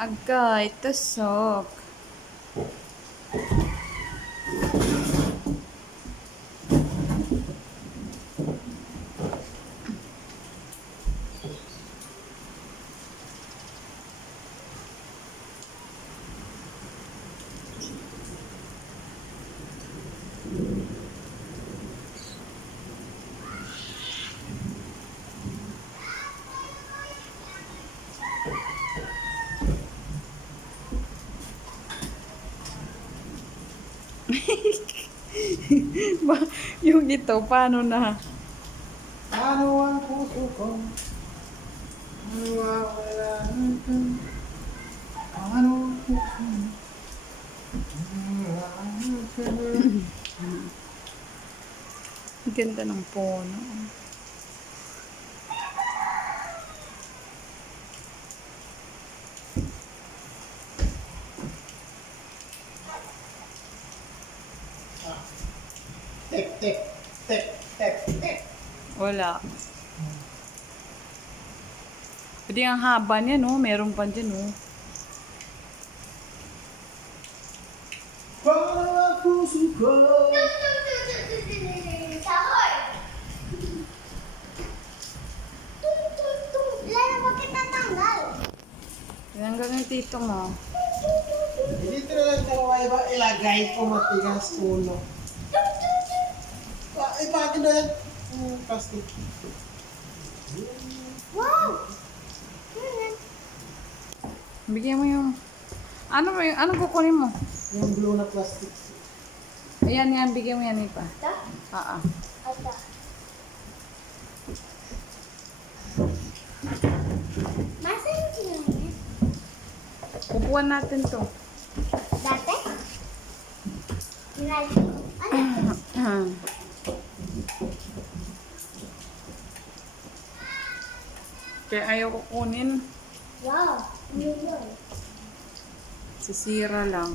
Agay, tusok. Yung ito, paano na? Ano ang puso ko? Nawawala ka. Ano ang puso mo? Nawawala ka. Ang ganda ng puno. Tek, tek, tek, tek, tek. Wala. Pwede ang haba niya, no? Meron pa dyan, no? Ano ang puso ko? Sahur! Lala, bakit natanggal? Tinanggal ng tito mo. Dito na lang tayo iba ilagay ko matigas ulo. Bakit na yan? Plastic. Wow! Bigyan mo yung... Ano ba yung... Anong kukunin mo? Yung blue na plastic. Ayan, yan. Bigyan mo yan, Ipa. Ito? Ah, ah. Ito. Nasaan yung kinain? Upuan natin to. Dati? Kinain ko. Ano? Kaya ayaw ko kunin. Wow! Ano yun? Sisira lang.